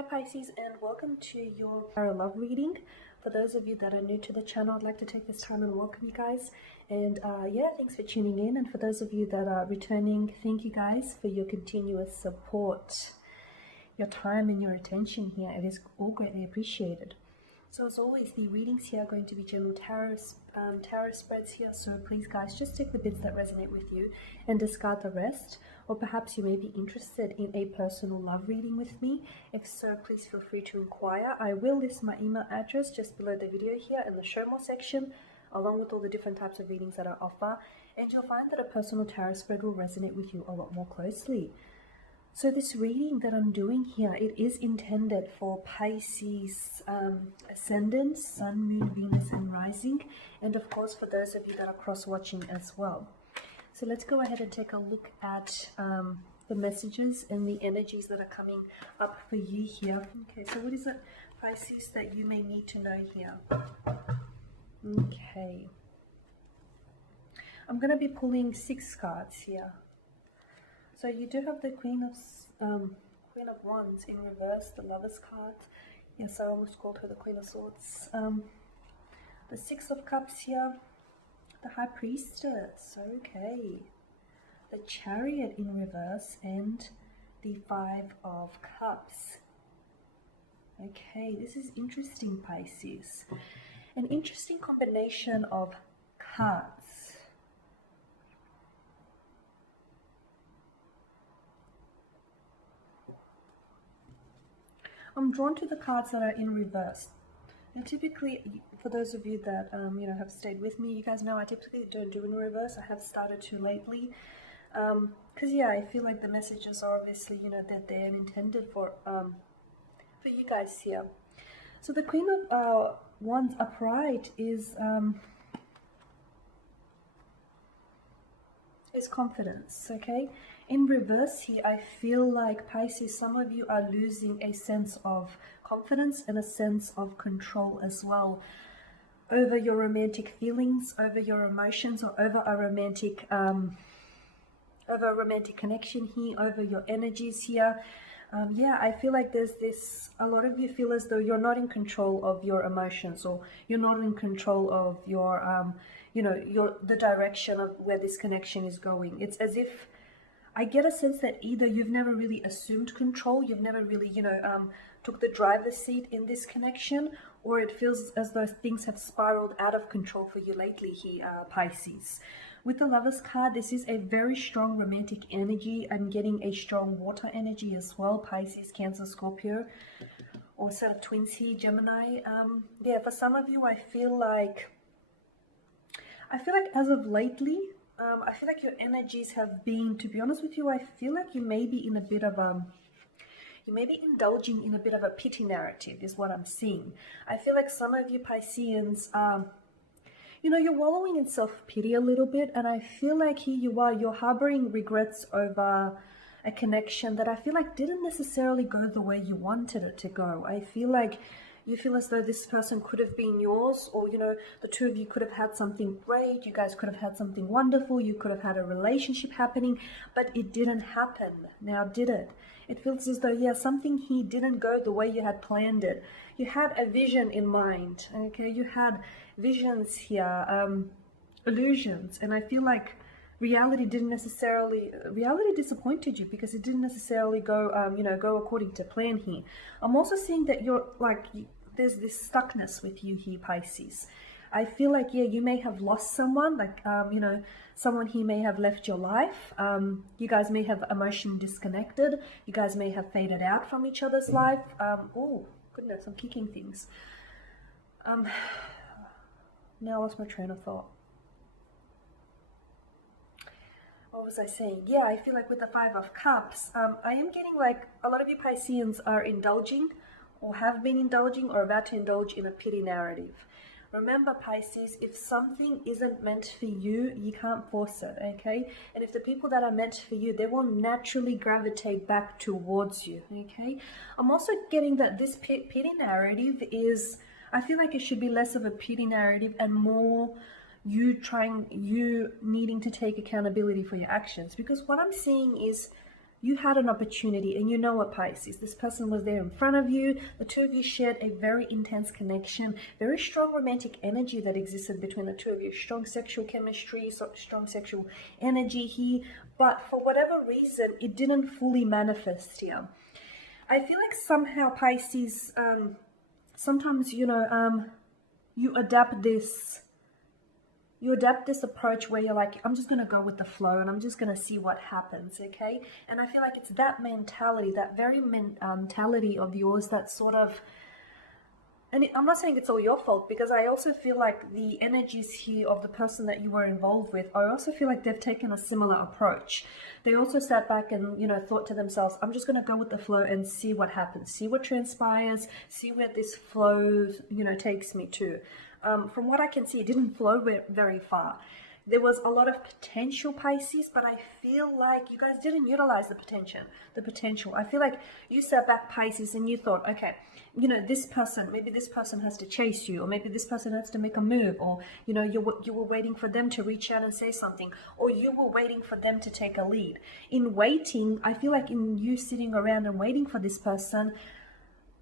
Hi Pisces, and welcome to your tarot love reading. For those of you that are new to the channel, I'd like to take this time and welcome you guys. And thanks for tuning in. And for those of you that are returning, thank you guys for your continuous support, your time and your attention here. It is all greatly appreciated. So as always, the readings here are going to be general tarot spreads here. So please guys, just take the bits that resonate with you and discard the rest. Or perhaps you may be interested in a personal love reading with me. If so, please feel free to inquire. I will list my email address just below the video here in the show more section, along with all the different types of readings that I offer. And you'll find that a personal tarot spread will resonate with you a lot more closely. So this reading that I'm doing here, it is intended for Pisces ascendant, Sun, Moon, Venus, and Rising. And of course, for those of you that are cross-watching as well. So let's go ahead and take a look at the messages and the energies that are coming up for you here. Okay, so what is it, Pisces, that you may need to know here? Okay. I'm going to be pulling 6 cards here. So you do have the Queen of Wands in reverse, the Lovers card. Yes, I almost called her the Queen of Swords. The 6 of Cups here, the High Priestess, okay. The Chariot in reverse and the 5 of Cups. Okay, this is interesting, Pisces. An interesting combination of cards. I'm drawn to the cards that are in reverse. And typically, for those of you that have stayed with me, you guys know I typically don't do in reverse. I have started to lately, because I feel like the messages are obviously that they're intended for you guys here. So the Queen of Wands upright is confidence. Okay. In reverse here, I feel like Pisces, some of you are losing a sense of confidence and a sense of control as well over your romantic feelings, over your emotions, or over a romantic connection here, over your energies here. I feel like there's this, a lot of you feel as though you're not in control of your emotions, or you're not in control of your, the direction of where this connection is going. It's as if, I get a sense that either you've never really assumed control, you've never really, took the driver's seat in this connection, or it feels as though things have spiraled out of control for you lately here, Pisces. With the Lovers card, this is a very strong romantic energy. I'm getting a strong water energy as well, Pisces, Cancer, Scorpio, or set of twins here, Gemini. For some of you, I feel like as of lately, I feel like your energies have been, to be honest with you, I feel like you may be in a bit of you may be indulging in a bit of a pity narrative is what I'm seeing. I feel like some of you Pisceans, you're wallowing in self-pity a little bit, and I feel like here you're harboring regrets over a connection that I feel like didn't necessarily go the way you wanted it to go. I feel like you feel as though this person could have been yours, or the two of you could have had something great, you guys could have had something wonderful, you could have had a relationship happening, but it didn't happen. Now, did it? It feels as though, something here didn't go the way you had planned it. You had a vision in mind, okay? You had visions here, illusions, and I feel like reality disappointed you because it didn't necessarily go, go according to plan here. I'm also seeing that you're like, there's this stuckness with you here, Pisces. I feel like, you may have lost someone, like, someone here may have left your life. You guys may have emotionally disconnected. You guys may have faded out from each other's life. Oh, goodness, I'm kicking things. Now I lost my train of thought. What was I saying? I feel like with the 5 of Cups, I am getting like a lot of you Pisceans are indulging, or have been indulging, or about to indulge in a pity narrative. Remember, Pisces, if something isn't meant for you, you can't force it, okay? And if the people that are meant for you, they will naturally gravitate back towards you, okay? I'm also getting that this pity narrative is, I feel like it should be less of a pity narrative and more you needing to take accountability for your actions. Because what I'm seeing is you had an opportunity, and you know what, Pisces, this person was there in front of you. The two of you shared a very intense connection, very strong romantic energy that existed between the two of you, strong sexual chemistry, strong sexual energy here, but for whatever reason, it didn't fully manifest here. I feel like somehow, Pisces, sometimes, you know, you adapt this approach where you're like, I'm just going to go with the flow and I'm just going to see what happens, okay? And I feel like it's that mentality, that very mentality of yours that sort of, and I'm not saying it's all your fault, because I also feel like the energies here of the person that you were involved with, I also feel like they've taken a similar approach. They also sat back and, you know, thought to themselves, I'm just going to go with the flow and see what happens, see what transpires, see where this flow, you know, takes me to. From what I can see, it didn't flow very far. There was a lot of potential, Pisces, but I feel like you guys didn't utilize the potential. I feel like you sat back, Pisces, and you thought, okay, you know, maybe this person has to chase you, or maybe this person has to make a move, or, you know, you were waiting for them to reach out and say something, or you were waiting for them to take a lead. In waiting, I feel like in you sitting around and waiting for this person,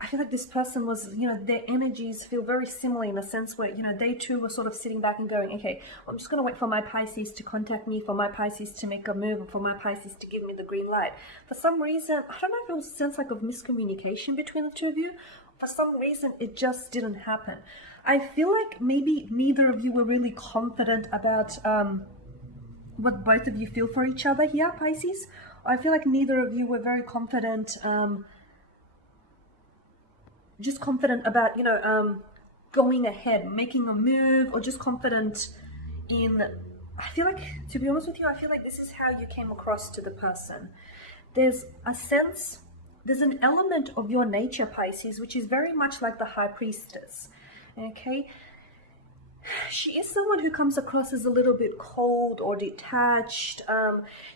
I feel like this person was, you know, their energies feel very similar in a sense where, you know, they too were sort of sitting back and going, okay, I'm just going to wait for my Pisces to contact me, for my Pisces to make a move, or for my Pisces to give me the green light. For some reason, I don't know if it was a sense like of miscommunication between the two of you. For some reason, it just didn't happen. I feel like maybe neither of you were really confident about what both of you feel for each other here, Pisces. I feel like neither of you were very confident, just confident about, you know, going ahead, making a move, or just confident in, I feel like, to be honest with you, I feel like this is how you came across to the person. There's an element of your nature, Pisces, which is very much like the High Priestess, okay? She is someone who comes across as a little bit cold or detached.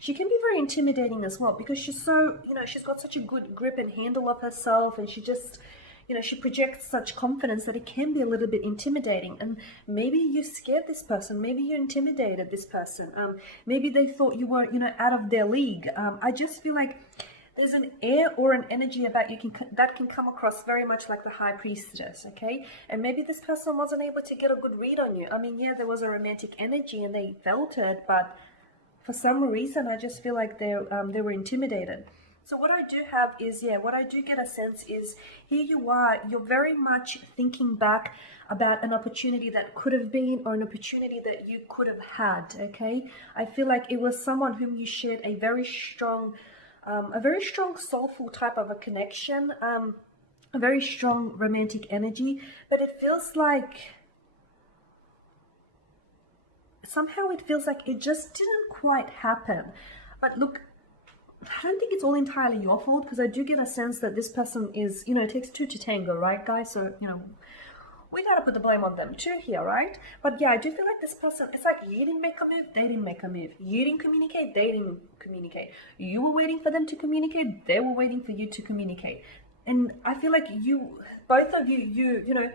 She can be very intimidating as well, because she's so, you know, she's got such a good grip and handle of herself, and she just, you know, she projects such confidence that it can be a little bit intimidating. And maybe you scared this person. Maybe you intimidated this person. Maybe they thought you were, you know, out of their league. I just feel like there's an air or an energy about you that can come across very much like the High Priestess, okay? And maybe this person wasn't able to get a good read on you. I mean, yeah, there was a romantic energy and they felt it, but for some reason, I just feel like they were intimidated. So what I do have is, yeah, what I do get a sense is, here you are, you're very much thinking back about an opportunity that could have been, or an opportunity that you could have had, okay? I feel like it was someone whom you shared a very strong soulful type of a connection, a very strong romantic energy, but it feels like, somehow it feels like it just didn't quite happen. But look, I don't think it's all entirely your fault, because I do get a sense that this person is, you know, it takes two to tango, right, guys? So, you know, we gotta put the blame on them too here, right? But yeah, I do feel like this person, it's like you didn't make a move, they didn't make a move. You didn't communicate, they didn't communicate. You were waiting for them to communicate, they were waiting for you to communicate. And I feel like both of you, you know,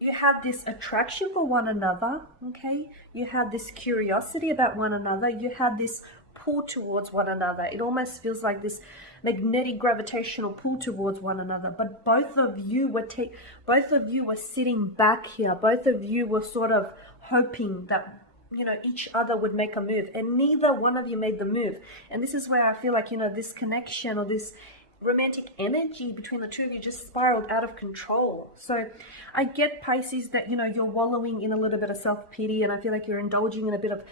you had this attraction for one another, okay? You had this curiosity about one another. You had this pull towards one another. It almost feels like this magnetic gravitational pull towards one another. But both of you were sitting back here. Both of you were sort of hoping that, you know, each other would make a move, and neither one of you made the move. And this is where I feel like, you know, this connection or this romantic energy between the two of you just spiraled out of control. So I get, Pisces, that, you know, you're wallowing in a little bit of self-pity, and I feel like you're indulging in a bit of,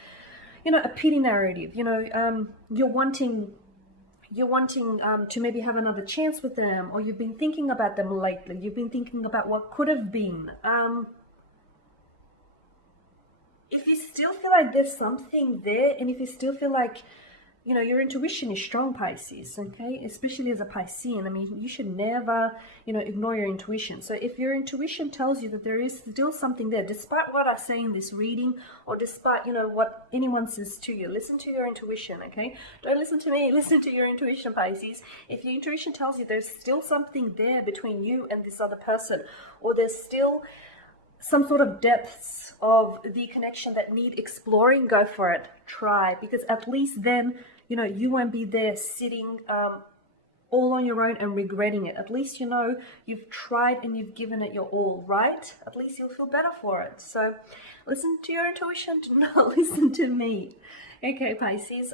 you know, a pity narrative. You know, you're wanting to maybe have another chance with them, or you've been thinking about them lately. You've been thinking about what could have been. If you still feel like there's something there, and if you still feel like, you know, your intuition is strong, Pisces, okay? Especially as a Piscean. I mean, you should never, you know, ignore your intuition. So if your intuition tells you that there is still something there, despite what I say in this reading, or despite, you know, what anyone says to you, listen to your intuition, okay? Don't listen to me, listen to your intuition, Pisces. If your intuition tells you there's still something there between you and this other person, or there's still some sort of depths of the connection that need exploring, go for it. Try, because at least then you know, you won't be there sitting all on your own and regretting it. At least you know you've tried and you've given it your all, right? At least you'll feel better for it. So listen to your intuition, do not listen to me. Okay, Pisces,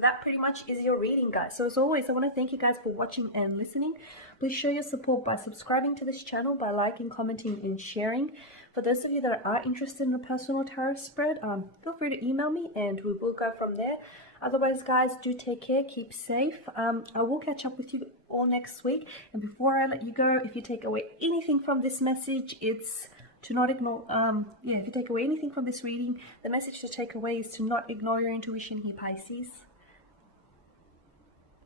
that pretty much is your reading, guys. So as always, I want to thank you guys for watching and listening. Please show your support by subscribing to this channel, by liking, commenting, and sharing. For those of you that are interested in a personal tarot spread, feel free to email me and we will go from there. Otherwise, guys, do take care, keep safe. I will catch up with you all next week. And before I let you go, if you take away anything from this message, it's to not ignore, if you take away anything from this reading, the message to take away is to not ignore your intuition here, Pisces.